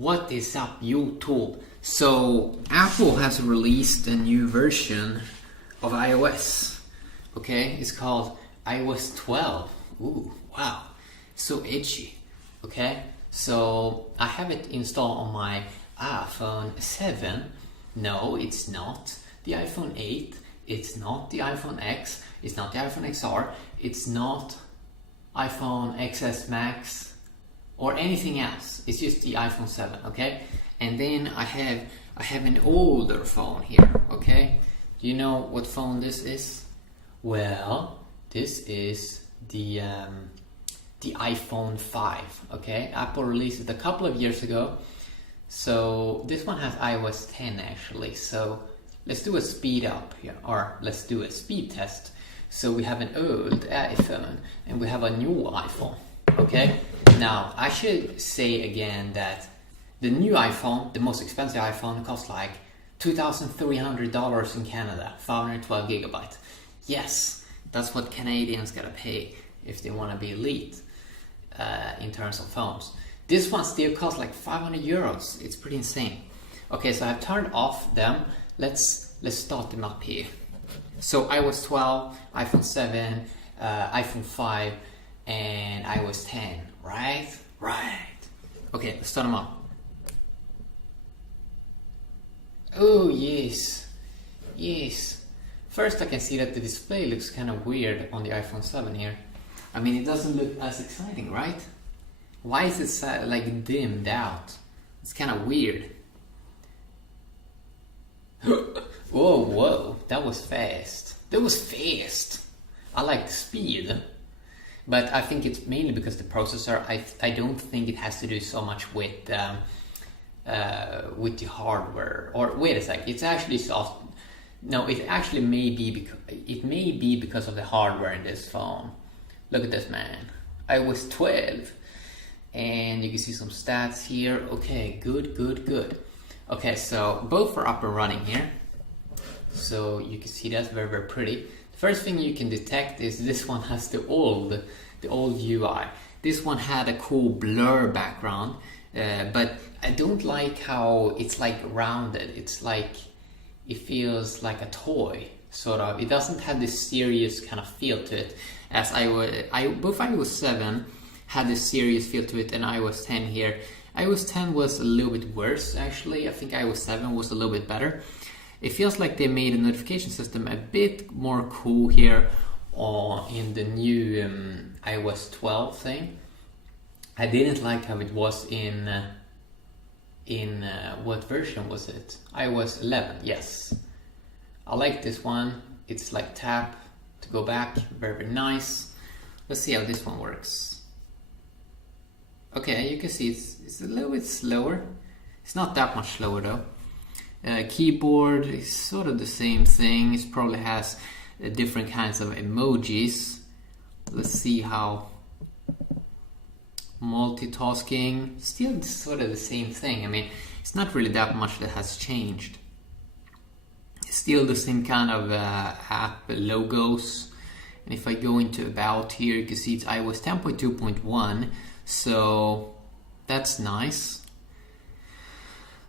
What is up, YouTube? So Apple has released a new version of iOS. Okay, it's called iOS 12. Ooh, wow, so edgy. Okay, so I have it installed on my iPhone 7. No, it's not the iPhone 8. It's not the iPhone X. It's not the iPhone XR. It's not iPhone XS Max or anything else. It's just the iPhone 7. Okay, and then I have an older phone here. Okay, do you know what phone this is? Well, this is the iPhone 5. Okay, Apple released it a couple of years ago. So this one has iOS 10 actually. So let's do a speed up here, or let's do a speed test. So we have an old iPhone and we have a new iPhone. Okay, now I should say again that the new iPhone, the most expensive iPhone, costs like $2,300 in Canada, 512 gigabytes. Yes, that's what Canadians gotta pay if they want to be elite in terms of phones. This one still costs like 500 euros. It's pretty insane. Okay, so I've turned off them. Let's start them up here. So iOS 12, iPhone 7, iPhone 5, and iOS 10, right? Right. Okay, let's start them up. Oh, yes. Yes. First, I can see that the display looks kind of weird on the iPhone 7 here. I mean, it doesn't look as exciting, right? Why is it like dimmed out? It's kind of weird. Whoa, that was fast. That was fast. I like the speed. But I think it's mainly because the processor, I don't think it has to do so much with the hardware. Or wait a sec, it's actually soft. No, it actually may be because of the hardware in this phone. Look at this, man. iOS 12. And you can see some stats here. Okay, good. Okay, so both are up and running here. So you can see that's very, very pretty. The first thing you can detect is this one has the old UI. This one had a cool blur background, but I don't like how it's like rounded. It's like, it feels like a toy, sort of. It doesn't have this serious kind of feel to it. As both iOS 7 had this serious feel to it, and iOS 10 here. iOS 10 was a little bit worse, actually. I think iOS 7 was a little bit better. It feels like they made the notification system a bit more cool here in the new iOS 12 thing. I didn't like how it was in what version was it? iOS 11, yes. I like this one. It's like tap to go back, very, very nice. Let's see how this one works. Okay, you can see it's a little bit slower. It's not that much slower though. Keyboard is sort of the same thing. It probably has different kinds of emojis. Let's see how multitasking, still sort of the same thing. I mean, it's not really that much that has changed. It's still the same kind of app logos. And if I go into about here, you can see it's iOS 10.2.1. So that's nice.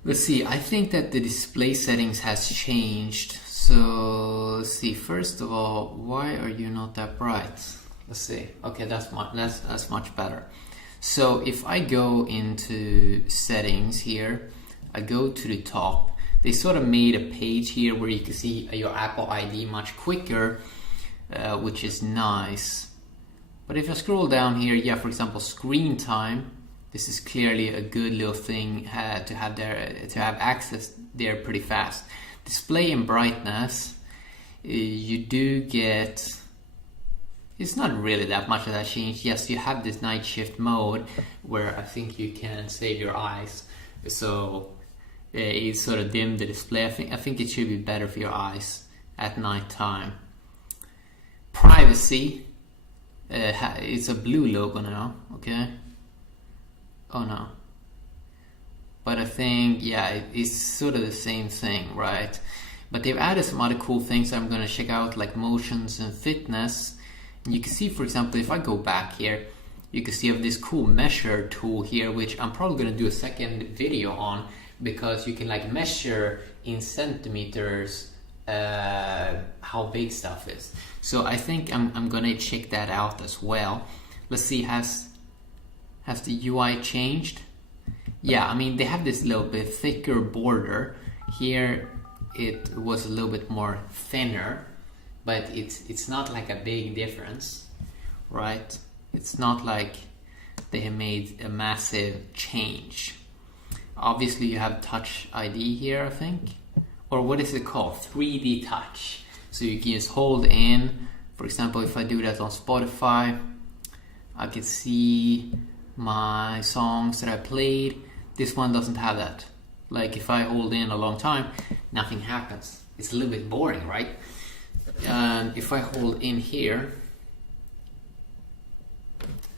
Let's see, I think that the display settings has changed. So let's see, first of all, why are you not that bright? Let's see. Okay, that's much better. So if I go into settings here, I go to the top. They sort of made a page here where you can see your Apple ID much quicker, which is nice. But if I scroll down here, yeah, for example, screen time. This is clearly a good little thing to have access there pretty fast. Display and brightness, you do get. It's not really that much that changed. Yes, you have this night shift mode where I think you can save your eyes, so it sort of dimmed the display. I think it should be better for your eyes at night time. Privacy, it's a blue logo now. Okay. Oh no. But I think, yeah, it's sort of the same thing, right? But they've added some other cool things I'm going to check out, like motions and fitness. And you can see, for example, if I go back here, you can see of this cool measure tool here, which I'm probably going to do a second video on, because you can like measure in centimeters how big stuff is. So I think I'm gonna check that out as well. Let's see, has the UI changed? Yeah, I mean, they have this little bit thicker border here. It was a little bit more thinner, but it's not like a big difference, right? It's not like they have made a massive change. Obviously you have Touch ID here, I think, or what is it called? 3D touch. So you can just hold in. For example, if I do that on Spotify, I can see my songs that I played. This one doesn't have that. Like if I hold in a long time, nothing happens. It's a little bit boring, right? And if I hold in here,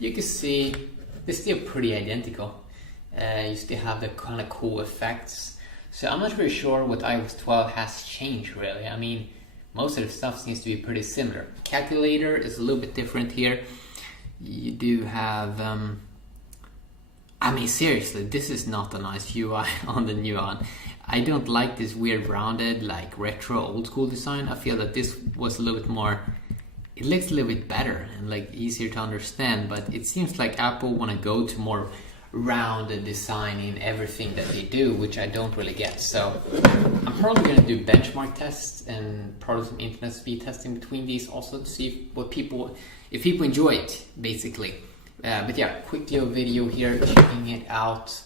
you can see they're still pretty identical. You still have the kind of cool effects. So I'm not really sure what iOS 12 has changed really. I mean, most of the stuff seems to be pretty similar. Calculator is a little bit different here. You do have, I mean seriously, this is not a nice UI on the new one. I don't like this weird rounded, like retro old school design. I feel that this was a little bit more, it looks a little bit better and like easier to understand, but it seems like Apple want to go to more rounded design in everything that they do, which I don't really get. So I'm probably going to do benchmark tests and probably some internet speed testing between these also to see what if people enjoy it, basically. But yeah, quick little video here checking it out.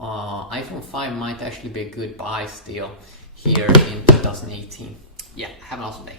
iPhone 5 might actually be a good buy still here in 2018. Yeah, have an awesome day.